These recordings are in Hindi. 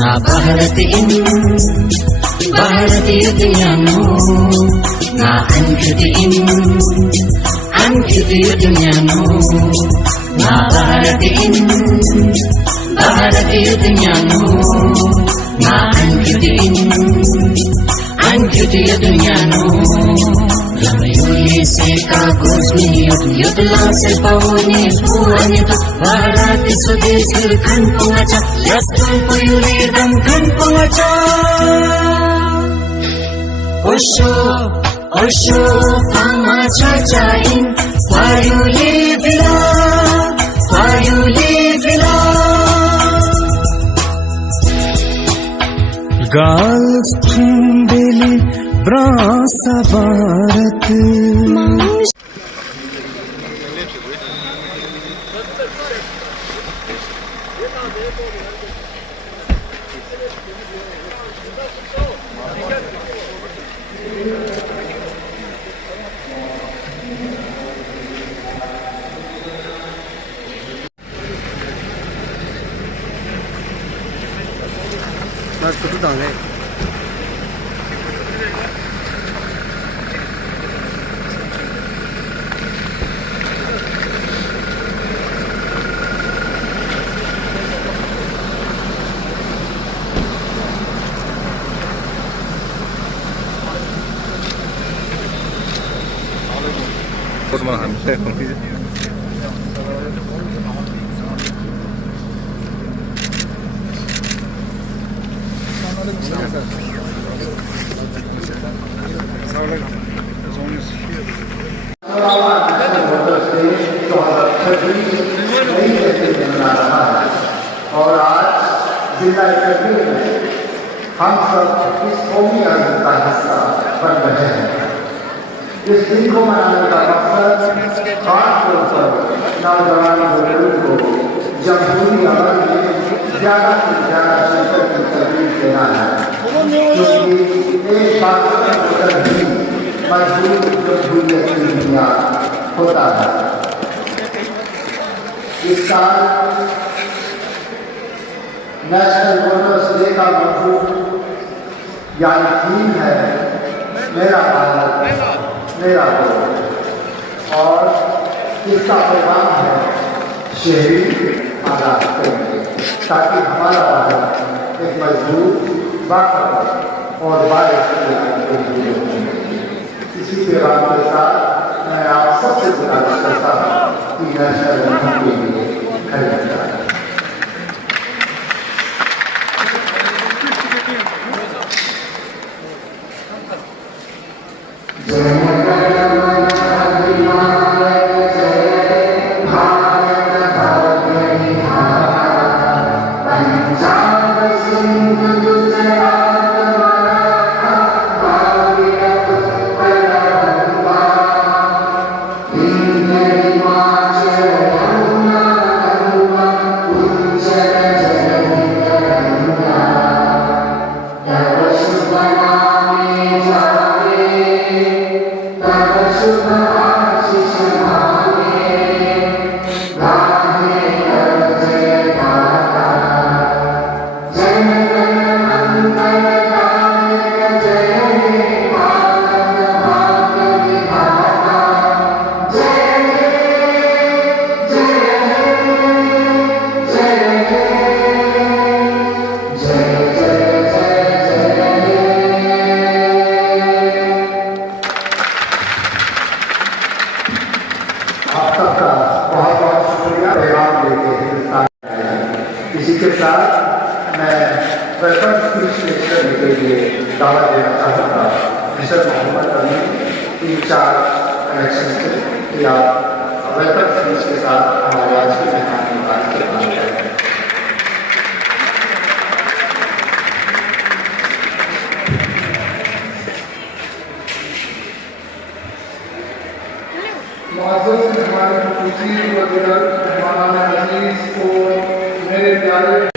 na Bharatiya dunyano na Ankitiya dunyano na Bharatiya dunyano na Ankitiya dunyano Lamayuli se kagosni yudla se pawni puani to Bharati sudeshir khan pungacha yastul puyuli dam khan pungacha Osho fama chachain Swayuli vila गाल थुंबेली ब्रासा भारत और आज जिला इंटरव्यू में हम सब इस कौमी आंदोलन का हिस्सा बन रहे हैं। इस दिन को मनाने का मकसद खास तौर पर नौजवान बुजुर्ग को जमहूरी अमल में ज़्यादा से ज़्यादा शिरकत की तरजीह देना है, क्योंकि एक बात ही मजबूत जमहूरियत की बुनियाद होता है। इस साल नेशनल वोटर्स डे का मौजू यानी थीम है मेरा भारत मेरा वोट, और इसका पैगाम है शहरी आज़ाद करेंगे ताकि हमारा भारत एक मजबूत बाखबर और इसी पैगाम के साथ मैं आप सबसे गुजारिश करता हूँ कि नेशनल वोटर के लिए खड़े जाए। इसी के साथ मैं वेलकम स्पीच लेक्चर के लिए दावा देना चाहूँगा मिस्टर मोहम्मद अमीन, इंचार्ज इलेक्शन से, कि आप वेलकम स्पीच के साथ हमारे आज की मेहमान की बात करना चाहेंगे।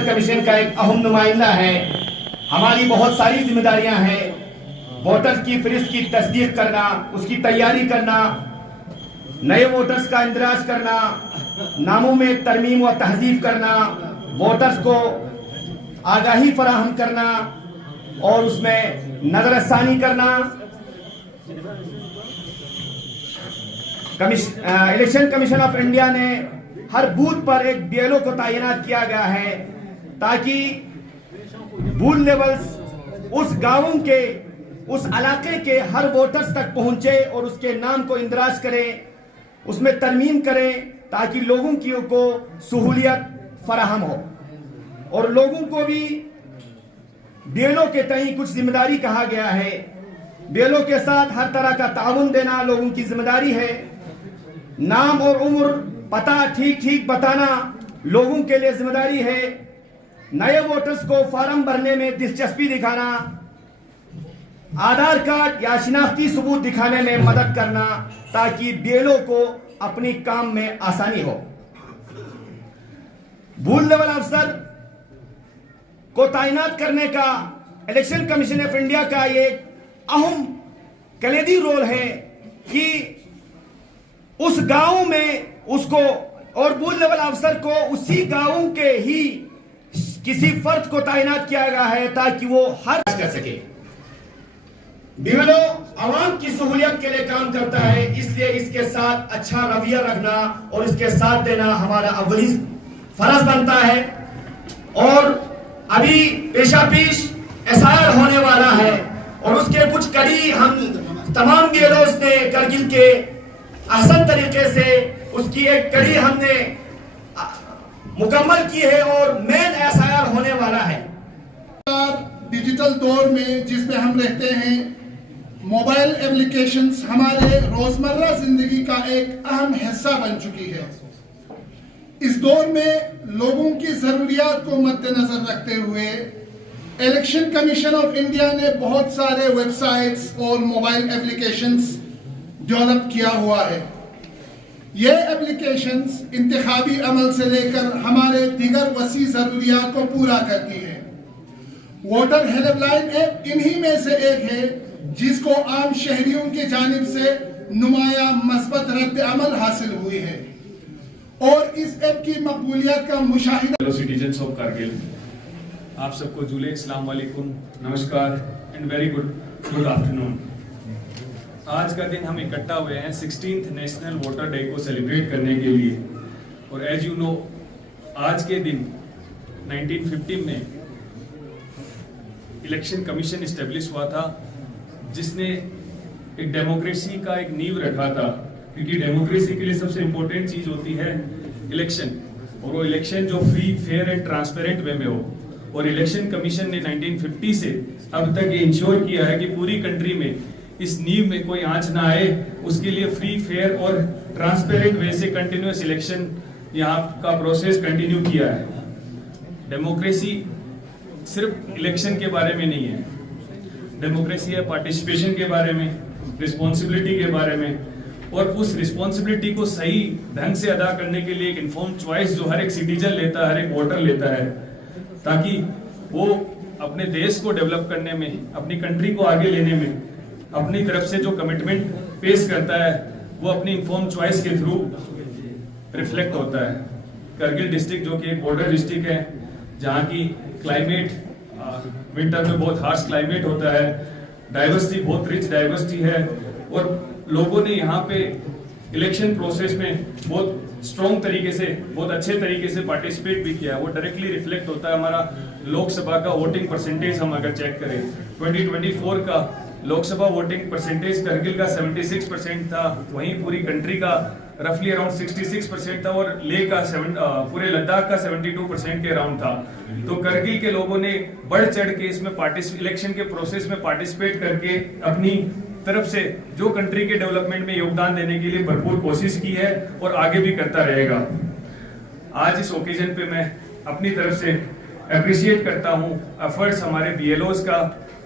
कमीशन का एक अहम नुमाइंदा है। हमारी बहुत सारी जिम्मेदारियां हैं। वोटर्स की फहरिस्त की तस्दीक करना, उसकी तैयारी करना, नए वोटर्स का इंदराज करना, नामों में तरमीम व तहजीब करना, वोटर्स को आगाही फराहम करना और उसमें नजरसानी करना। इलेक्शन कमीशन ऑफ इंडिया ने हर बूथ पर एक बीएलओ को तैनात किया गया है ताकि बूथ लेवल्स उस गांवों के, उस इलाके के हर वोटर्स तक पहुंचे और उसके नाम को इंदराज करें, उसमें तरमीम करें ताकि लोगों की को सहूलियत फराहम हो और लोगों को भी बीएलओ के तय कुछ जिम्मेदारी कहा गया है। बीएलओ के साथ हर तरह का ताउन देना लोगों की जिम्मेदारी है। नाम और उम्र पता ठीक बताना लोगों के लिए जिम्मेदारी है। नए वोटर्स को फॉर्म भरने में दिलचस्पी दिखाना, आधार कार्ड या शिनाख्ती सबूत दिखाने में मदद करना ताकि बीएलओ को अपनी काम में आसानी हो। बूथ लेवल अफसर को तैनात करने का इलेक्शन कमीशन ऑफ इंडिया का एक अहम कलीदी रोल है कि उस गांव में उसको और बूथ लेवल अफसर को उसी गांव के ही किसी फर्द को तैनात किया गया है ताकि वो हर कर सके। बीएलओ आवाम की सहूलियत के लिए काम करता है, इसलिए इसके साथ अच्छा रवैया रखना और इसके साथ देना हमारा अव्वली फर्ज बनता है। और अभी पेशापीश एसआईआर होने वाला है और उसके कुछ कड़ी हम तमाम बीएलओस ने करगिल के आसान तरीके से उसकी एक कड़ी हमने मुकम्मल की है और मेन एसआईआर होने वाला है। डिजिटल दौर में जिसमें हम रहते हैं, मोबाइल एप्लीकेशंस हमारे रोजमर्रा जिंदगी का एक अहम हिस्सा बन चुकी है। इस दौर में लोगों की जरूरियात को मद्देनजर रखते हुए इलेक्शन कमीशन ऑफ इंडिया ने बहुत सारे वेबसाइट्स और मोबाइल एप्लीकेशंस डेवलप किया हुआ है। ये एप्लीकेशंस इंतखाबी अमल से लेकर हमारे दीगर वसी जरूरियात को पूरा करती है। वोटर हेल्पलाइन ऐप इन्हीं में से एक है जिसको आम शहरियों की जानिब से नुमाया मस्बत रद्द अमल हासिल हुई है और इस ऐप की मकबूलियत का मुशाहिदा। सिटीजन्स ऑफ कारगिल, आप सबको जुले अस्सलाम वालेकुम, नमस्कार एंड वेरी गुड आफ्टरनून। आज का दिन हम इकट्ठा हुए हैं 16th नेशनल वोटर डे को सेलिब्रेट करने के लिए। और एज यू नो, आज के दिन 1950 में इलेक्शन कमीशन इस्टेब्लिश हुआ था जिसने एक डेमोक्रेसी का एक नींव रखा था, क्योंकि डेमोक्रेसी के लिए सबसे इम्पोर्टेंट चीज होती है इलेक्शन, और वो इलेक्शन जो फ्री, फेयर एंड ट्रांसपेरेंट वे में हो। और इलेक्शन कमीशन ने 1950 से अब तक ये इंश्योर किया है कि पूरी कंट्री में इस नींव में कोई आंच ना आए, उसके लिए फ्री, फेयर और ट्रांसपेरेंट वे से कंटिन्यूअस इलेक्शन यहाँ का प्रोसेस कंटिन्यू किया है। डेमोक्रेसी सिर्फ इलेक्शन के बारे में नहीं है, डेमोक्रेसी है पार्टिसिपेशन के बारे में, रिस्पॉन्सिबिलिटी के बारे में, और उस रिस्पॉन्सिबिलिटी को सही ढंग से अदा करने के लिए एक इन्फॉर्म चॉइस जो हर एक सिटीजन लेता है, हर एक वोटर लेता है, ताकि वो अपने देश को डेवलप करने में, अपनी कंट्री को आगे लेने में अपनी तरफ से जो कमिटमेंट पेश करता है वो अपनी इन्फॉर्म चॉइस के थ्रू रिफ्लेक्ट होता है। करगिल डिस्ट्रिक्ट जो कि एक बॉर्डर डिस्ट्रिक्ट है, जहाँ की क्लाइमेट विंटर में बहुत हार्श क्लाइमेट होता है, डाइवर्सिटी बहुत रिच डाइवर्सिटी है, और लोगों ने यहाँ पे इलेक्शन प्रोसेस में बहुत स्ट्रॉन्ग तरीके से, बहुत अच्छे तरीके से पार्टिसिपेट भी किया। वो डायरेक्टली रिफ्लेक्ट होता है हमारा लोकसभा का वोटिंग परसेंटेज। हम अगर चेक करें 2024 का लोकसभा वोटिंग परसेंटेज करगिल का 76% था, वहीं पूरी कंट्री का रफली अराउंड 66% था, और लेह का पूरे लद्दाख का 72% के अराउंड था। तो करगिल के लोगों ने बढ़ चढ़ के इसमें इलेक्शन के प्रोसेस में पार्टिसिपेट करके अपनी तरफ से जो कंट्री के डेवलपमेंट में योगदान देने के लिए भरपूर कोशिश की है और आगे भी करता रहेगा। आज इस ओकेजन पे मैं अपनी तरफ से अप्रिशिएट करता हूँ एफर्ट्स हमारे बीएलओज का,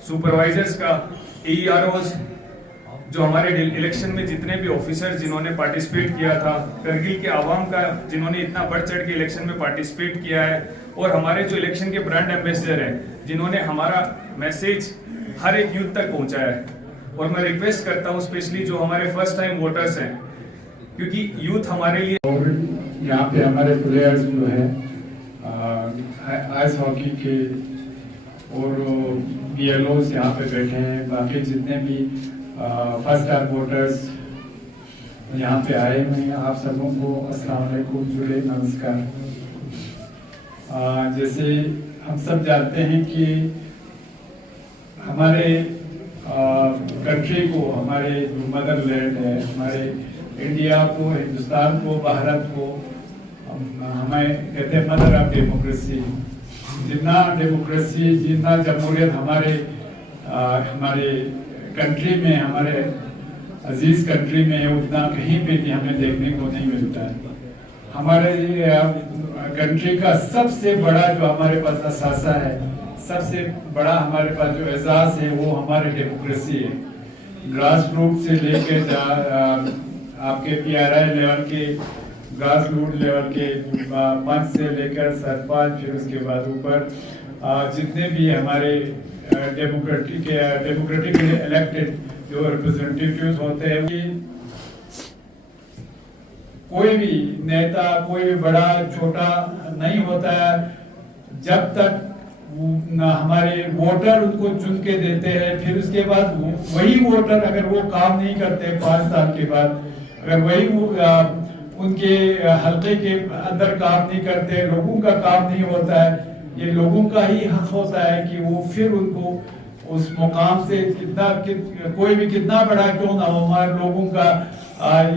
सुपरवाइजर्स का, एईआरओज, जो हमारे इलेक्शन में जितने भी ऑफिसर्स जिन्होंने पार्टिसिपेट किया था, करगिल के आवाम का जिन्होंने इतना बढ़ चढ़ के इलेक्शन में पार्टिसिपेट किया है, और हमारे जो इलेक्शन के ब्रांड एम्बेसडर हैं जिन्होंने हमारा मैसेज हर एक यूथ तक पहुंचाया है। और मैं रिक्वेस्ट करता हूं स्पेशली जो हमारे फर्स्ट टाइम वोटर्स हैं, क्योंकि यूथ हमारे लिए, यहाँ पे हमारे प्लेयर्स जो है आइस हॉकी के और BLOs यहाँ पे बैठे हैं, बाकी जितने भी फर्स्ट टाइम वोटर्स यहाँ पे आए हुए हैं, आप सबों को अस्सलाम वालेकुम, जुड़े नमस्कार। जैसे हम सब जानते हैं कि हमारे कंट्री को, हमारे जो मदरलैंड है, हमारे इंडिया को, हिंदुस्तान को, भारत को हमें कहते हैं मदर ऑफ डेमोक्रेसी। जितना डेमोक्रेसी, जितना जमहूरियत हमारे कंट्री में, हमारे अजीज कंट्री में है, उतना कहीं पे भी हमें देखने को नहीं मिलता है। हमारे कंट्री का सबसे बड़ा जो हमारे पास असासा है, सबसे बड़ा हमारे पास जो एजाज है, वो हमारी डेमोक्रेसी है। ग्रास रूट से लेके आपके PRI लेवल के, ग्रास रूट लेवल के पंच से लेकर सरपंच, फिर उसके बाद ऊपर जितने भी हमारे डेमोक्रेटिकली इलेक्टेड जो रिप्रेजेंटेटिव्स होते हैं, कि कोई भी नेता, कोई भी बड़ा छोटा नहीं होता है जब तक हमारे वोटर उनको चुन के देते हैं। फिर उसके बाद वही वोटर अगर वो काम नहीं करते 5 साल के बाद, अगर वही उनके हल्के के अंदर काम नहीं करते, लोगों का काम नहीं होता है, ये लोगों का ही हक होता है कि वो फिर उनको उस मुकाम से कोई भी कितना बड़ा क्यों ना हो, हमारे लोगों का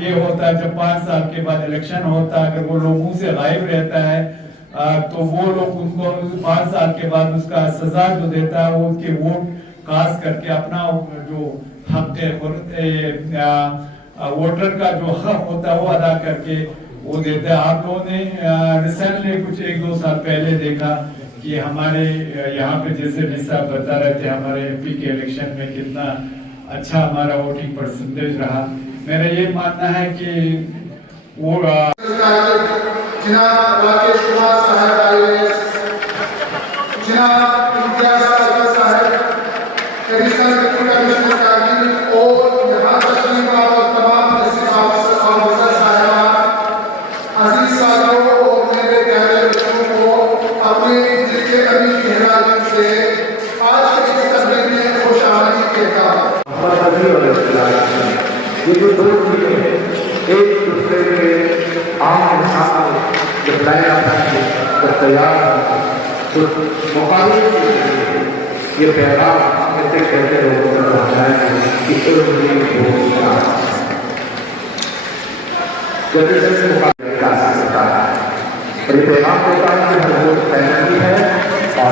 ये होता है जब 5 साल के बाद इलेक्शन होता है, अगर वो लोगों से गायब रहता है तो वो लोग उनको 5 साल के बाद उसका सजा जो देता है, वो उसके वोट कास्ट करके अपना जो हक है, वोटर का जो हक होता है वो अदा करके वो देता है। आप लोगों ने रिसेंटली कुछ 1-2 साल पहले देखा कि हमारे यहाँ पे जैसे निशा बता रहे थे, हमारे MP के इलेक्शन में कितना अच्छा हमारा वोटिंग परसेंटेज रहा। मेरा ये मानना है कि वो जनाब राकेश कुमार साहब IAS, जनाब इम्तियाज साहब एडिशनल डिप्टी कमिश्नर कारगिल और यहाँ तशरीफ और तमाम ऑफिसर साहिबान, अजीज साथियों और मेरे प्यारे बच्चों को अपने दिल के अभी गहराई से आज के इस तकरीर में खुश आमदीद कहता हूँ। ये जो 2 चीजें एक दूसरे के आम इंसान जब लाइन आती जब तैयार तो मुकाबले ये पैगाम ऐसे कहते लोगों को पहुँचाए कि जैसे से मुकाबले का सकता है, और ये पैगाम होता है कि हर वोट फैमिली है और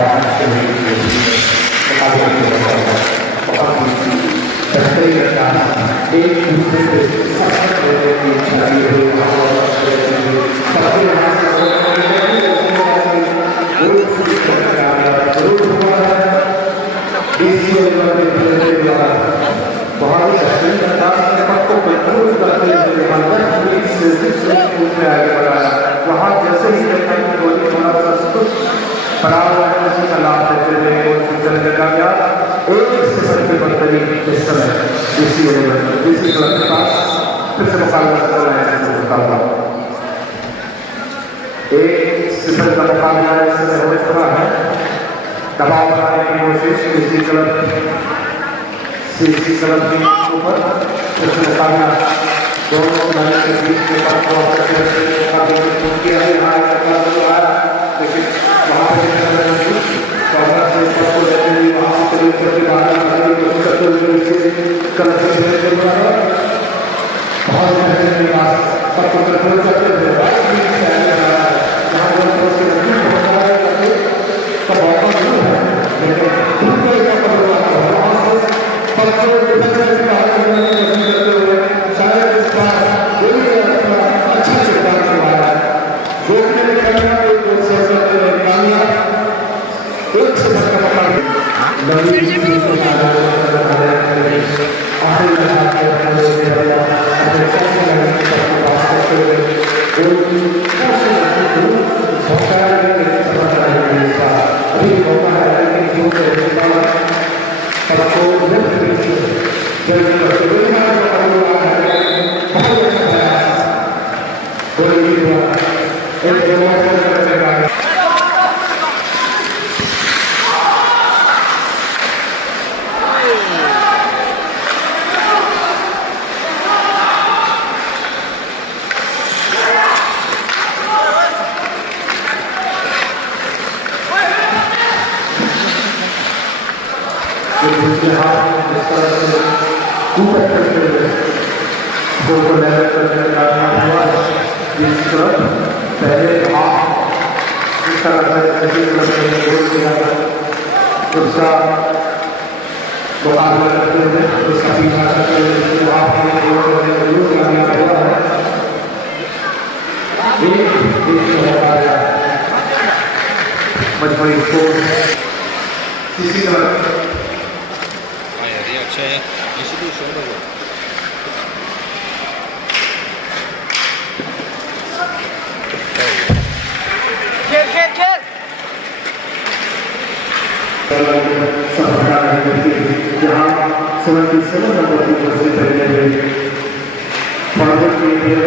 एक दूसरे वहाँ जैसे ही इस समय DC क्लब के पास फिर से मुकाबला होता हुआ 1-0 का मुकाबला हो चुका है। दबाव बनाने की कोशिश DC क्लब CC क्लब के ऊपर फिर से मुकाबला दोनों खिलाड़ियों के बीच में किया लेकिन वहाँ उसके हाथ में जिस तरह से ऊपर करते हुए गोल को लेवल करने का काम हुआ है। इस तरफ पहले हाथ इस तरह से गोल किया था, उसका मुकाबला करते हुए उसका पीछा करते हुए आपने गोल करने में यूज करना हुआ है। मजबूरी को किसी तरह अच्छा है इसी को शो करो। जहाँ 77 नंबर की कुर्सी पहले हुए फॉरवर्ड के लिए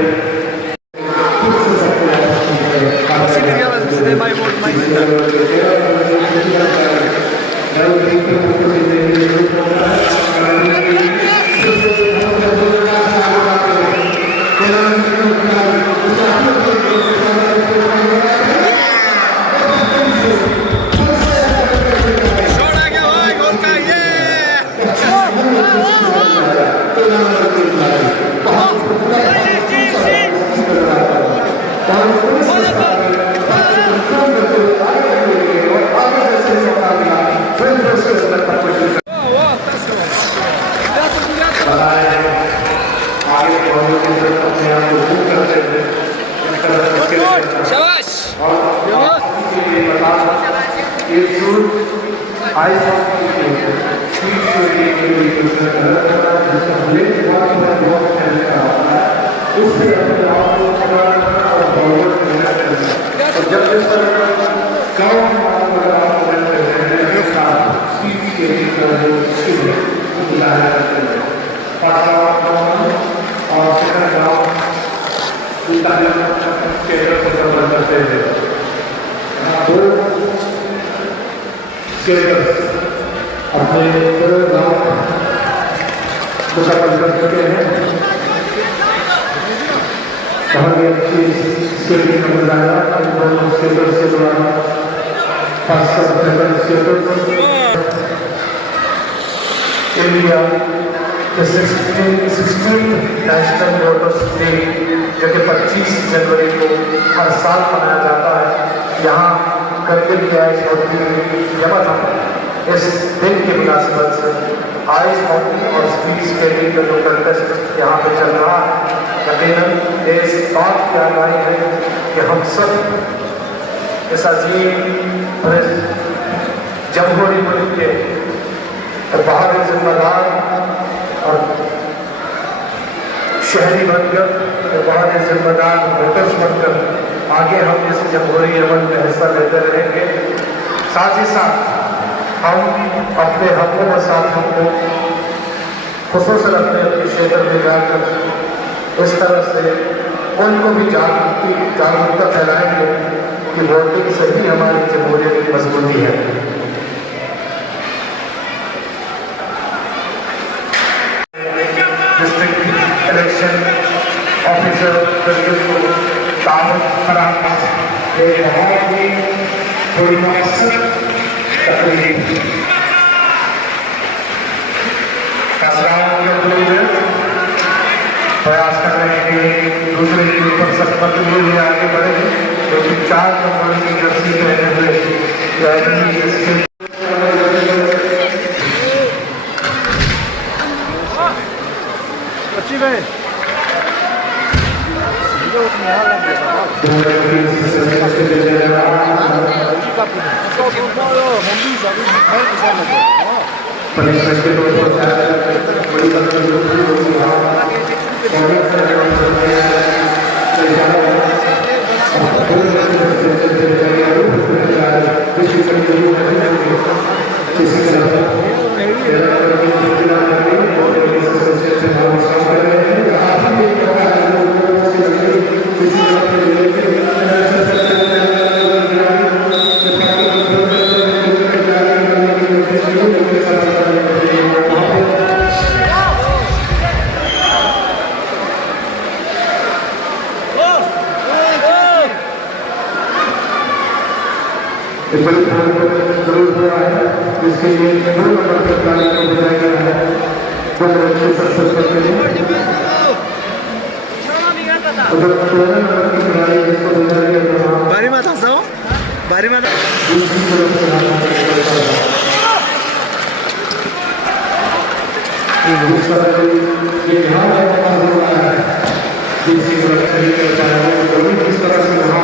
अपने गाँव करते हैं कहा गया इंडिया के 16 नेशनल वोटर्स डे जो कि 25 जनवरी को हर साल मनाया जाता है, यहाँ करगिल की आइस हॉकी यमन इस दिन की मुनासिबत से आइस हॉकी और स्पीड स्केटिंग का जो कंटेस्ट यहाँ पे चल रहा है, यकीनन इस बात की आगाही है कि हम सब इस अजीम जमहूरी मुल्क के बाहर जिम्मेदार और शहरी बनकर बाहर जिम्मेदार वोटर्स बनकर आगे हम इस जमहूरी अमल में हिस्सा लेते रहेंगे। साथ ही साथ हम अपने हकों और साथियों को खुसूसन अपने क्षेत्र में जाकर इस तरह से उनको भी जागरूकता फैलाएंगे कि वोटिंग से ही हमारी जमहूरियत की मजबूती है। इलेक्शन ऑफिसर को दावत फराहम एक बहुत ही थोड़ी मकसद तकरीब प्रयास कर रहे हैं कि दूसरे के ऊपर सख्त हुए आगे बढ़े, क्योंकि 4 नंबर की जर्सी पहने हुए जरूर हुआ है। इसके लिए 2 नंबर के खिलाड़ी को बुलाया गया है 2 अच्छे सक्सेस करते हैं उधर 13 नंबर के खिलाड़ी जिसको बुलाया गया है बारी मत हंसाओ बारी मत दूसरी तरफ से दूसरा ये यहाँ है दूसरी तरफ से करता है दोनों किस तरह से यहाँ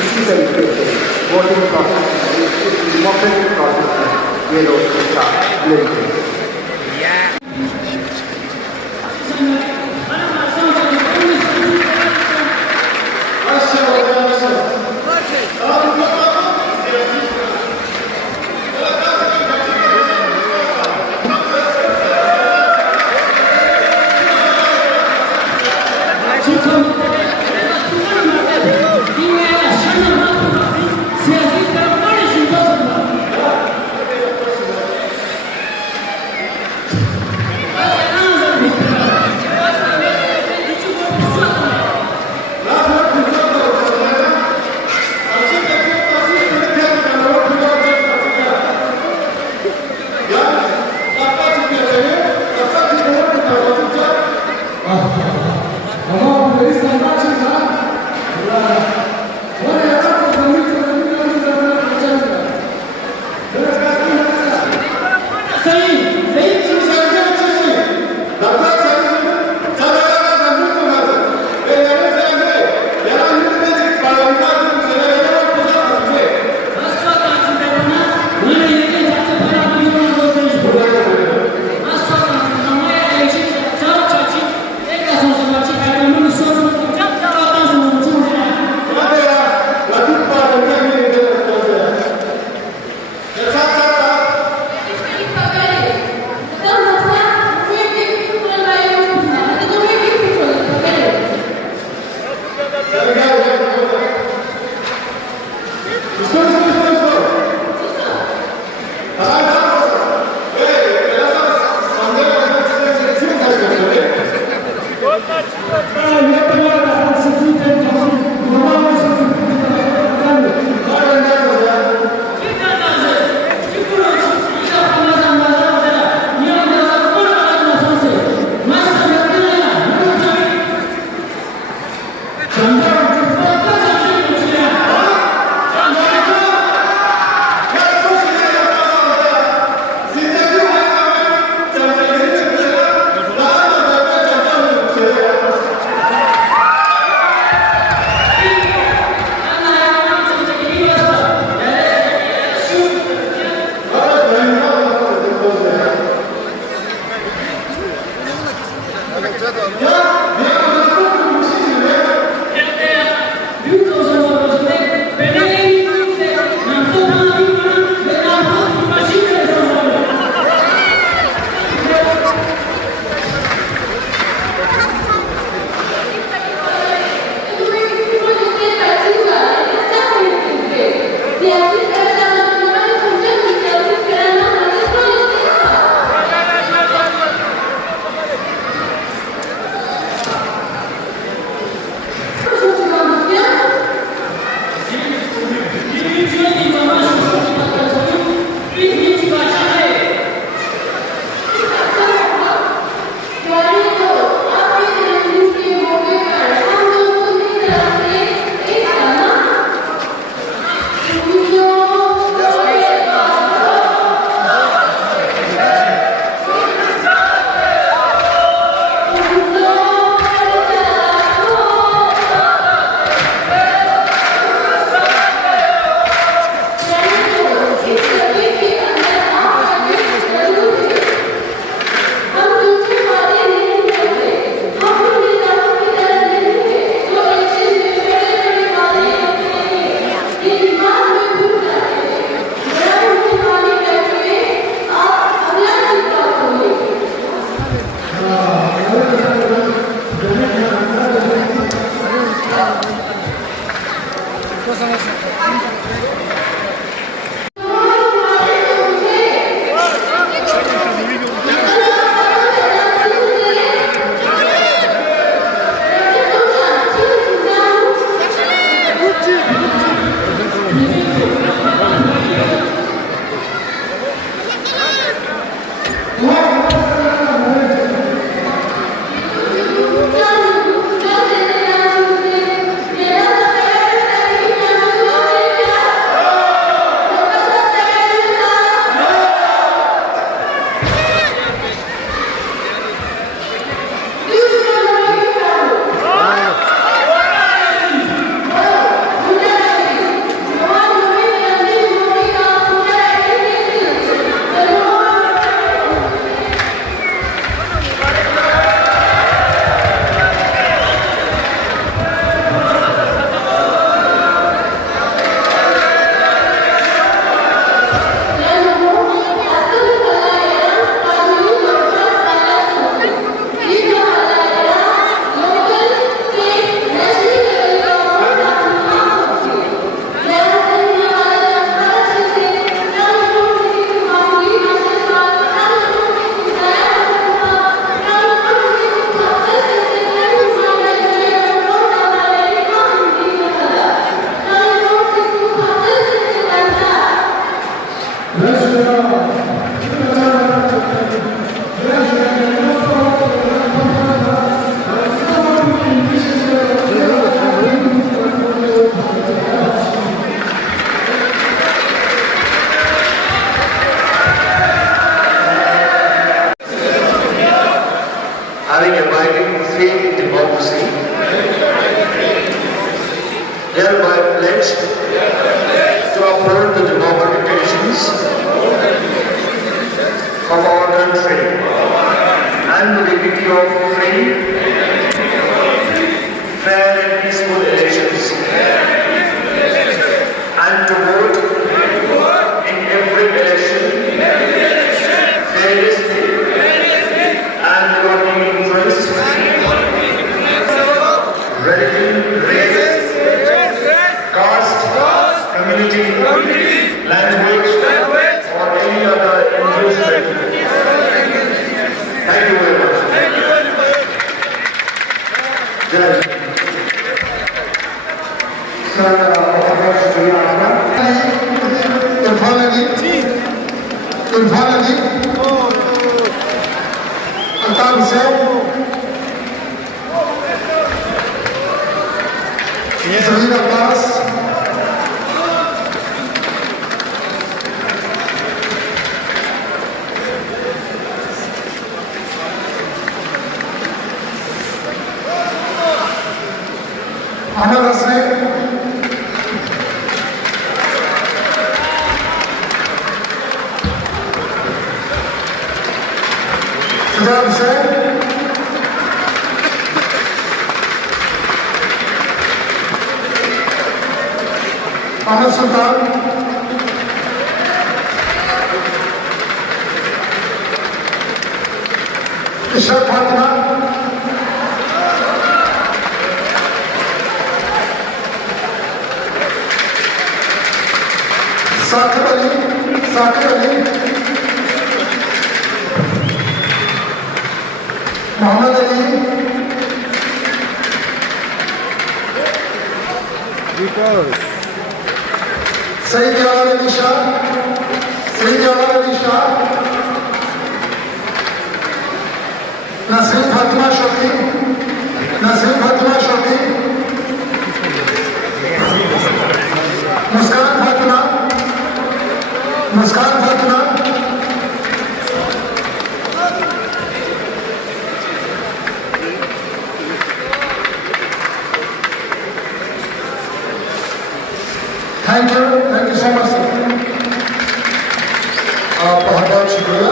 इसी तरीके से वोटिंग प्रोसेस डेमोक्रेटिक प्रोसेस में ये लोग हिस्सा लेते हैं Having abiding faith in democracy, hereby pledge to uphold the democratic traditions of our country and the dignity of free, fair and peaceful elections, and to vote in every election fearlessly and without any influence, religion, race, caste, community, language, or any other inducement. Thank you very much. Jai. Sir, Irfan Ali, Altaf Hussain, Zahir Abbas, Ahmed Hassan, Sajjad Hussain, Ahmed Sultan, Ishaq Fatima, Saqib Ali, Muhammad Ali, Sayyid Jawad Ali Shah, Nasreen Fatima Shauki, Muskan Fatima, Thank you so much sir. बहुत बहुत शुक्रिया।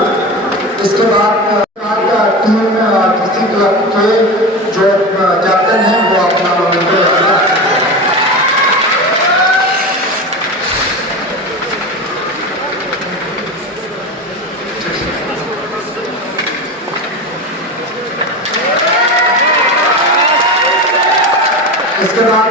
इसके बाद टीम किसी क्लब के जो कैप्टन हैं वो अपना मोमेंटो रखेगा। इसके बाद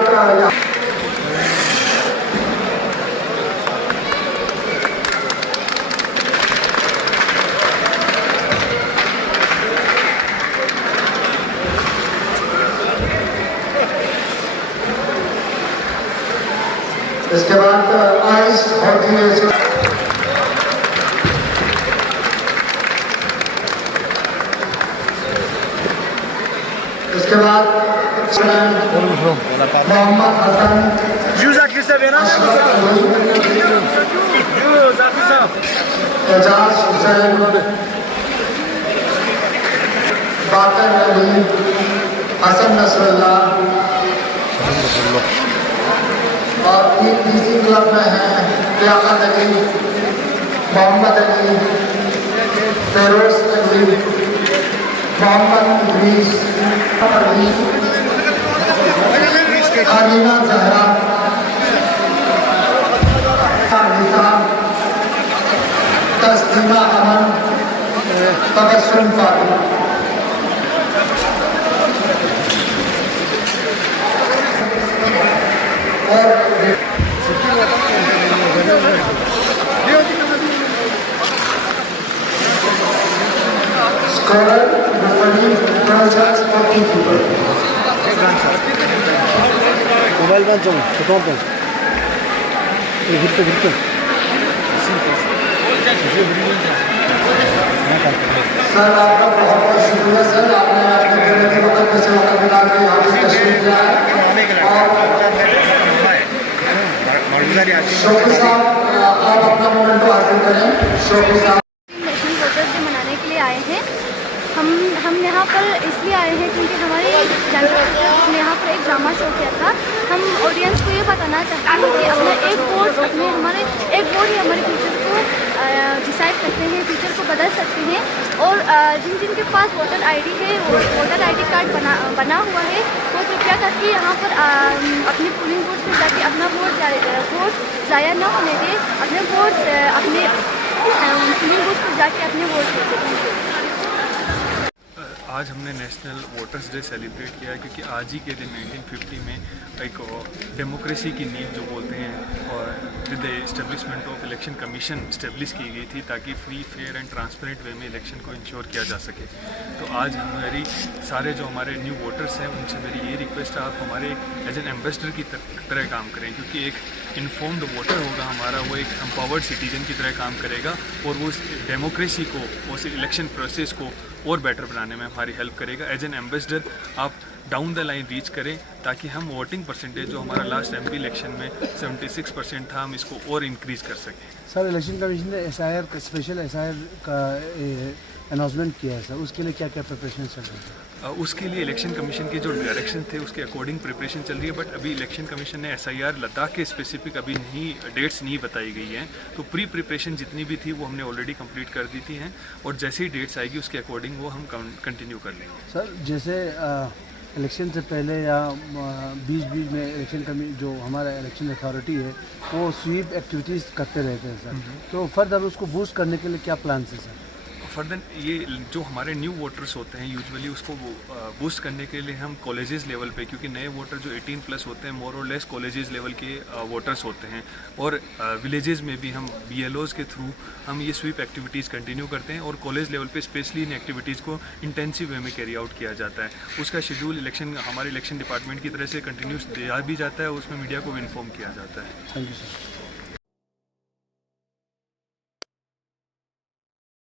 इसके बाद आइस बहुत ही इसके बाद मोहम्मद हसन एजाज हुसैन बाकर अली हसन नसरुल्लाह और डीसी क्लब में हैं लियाकत अली, मोहम्मद अली, फेरोज अली, मोहम्मद इदरीस अली, अलीना जहरा, निसाम, तस्लीमा अमन, तबस्सुम फातिमा। और स्कॉलर मोबाइल बंद घुरते सर आपका बहुत बहुत शुक्रिया सर, आपने अपने कीमती वक्त में से वक्त निकाल के यहाँ पे तशरीफ लाए। और शौकी साहब आप अपना मोमेंटो हासिल करें। शौकी साहब नेशनल वोटर्स डे मनाने के लिए आए हैं। हम यहाँ पर इसलिए आए हैं क्योंकि हमारे जनरल ने यहाँ पर एक ड्रामा शो किया था। हम ऑडियंस को ये बताना चाहते हैं कि अपना एक वोट हमारे एक वोट ही हमारे फ्यूचर को डिसाइड करते हैं, फ्यूचर को बदल सकते हैं। और जिन जिन के पास वोटर आईडी है, वोटर आईडी कार्ड बना हुआ है, वो कृपया करके यहाँ पर अपने पोलिंग बूथ पर जाके अपना वोट ज़ाया न होने दें। अपने पोलिंग बूथ पर जाके अपने वोट दें। आज हमने नेशनल वोटर्स डे सेलिब्रेट किया है क्योंकि आज ही के दिन 1950 में एक डेमोक्रेसी की नींव जो बोलते हैं और with the establishment of election commission establish की गई थी ताकि फ्री फेयर एंड ट्रांसपेरेंट वे में इलेक्शन को इंश्योर किया जा सके। तो आज मेरी सारे जो हमारे न्यू वोटर्स हैं उनसे मेरी ये रिक्वेस्ट है, आप हमारे एज एन एम्बेसडर की तरह काम करें क्योंकि एक इन्फॉर्म्ड वोटर होगा हमारा, वो एक एम्पावर्ड सिटीजन की तरह काम करेगा और वो उस डेमोक्रेसी को, उस इलेक्शन प्रोसेस को और बेटर बनाने में हमारी हेल्प करेगा। एज एन एम्बेसडर आप डाउन द लाइन रीच करें ताकि हम वोटिंग परसेंटेज जो हमारा लास्ट एमपी इलेक्शन में 76% था, हम इसको और इंक्रीज़ कर सकें। सर इलेक्शन कमीशन ने SIR का स्पेशल SIR का अनाउंसमेंट किया है सर, उसके लिए क्या क्या प्रिपरेशन चल रही है? उसके लिए इलेक्शन कमीशन के जो डायरेक्शन थे उसके अकॉर्डिंग प्रिपरेशन चल रही है, बट अभी इलेक्शन कमीशन ने SIR लद्दाख के स्पेसिफिक अभी डेट्स नहीं बताई गई हैं। तो प्री प्रिपरेशन जितनी भी थी वो हमने ऑलरेडी कंप्लीट कर दी थी हैं और जैसे ही डेट्स आएगी उसके अकॉर्डिंग वो हम कंटिन्यू कर लेंगे। सर जैसे इलेक्शन से पहले या बीच बीच में जो हमारा इलेक्शन अथॉरिटी है वो स्वीप एक्टिविटीज़ करते रहते हैं सर, तो फर्दर उसको बूस्ट करने के लिए क्या प्लान है सर? फर्दर ये जो हमारे न्यू वोटर्स होते हैं यूजुअली उसको बूस्ट करने के लिए हम कॉलेजेस लेवल पे, क्योंकि नए वोटर जो 18 प्लस होते हैं मोर और लेस कॉलेजेस लेवल के वोटर्स होते हैं और विलेजेस में भी हम BLOs के थ्रू हम ये स्वीप एक्टिविटीज़ कंटिन्यू करते हैं और कॉलेज लेवल पे स्पेशली इन एक्टिविटीज़ को इंटेंसिव वे में कैरी आउट किया जाता है। उसका शेड्यूल हमारे इलेक्शन डिपार्टमेंट की तरफ से कंटिन्यूस दिया भी जाता है, उसमें मीडिया को भी इन्फॉर्म किया जाता है। Thank you sir.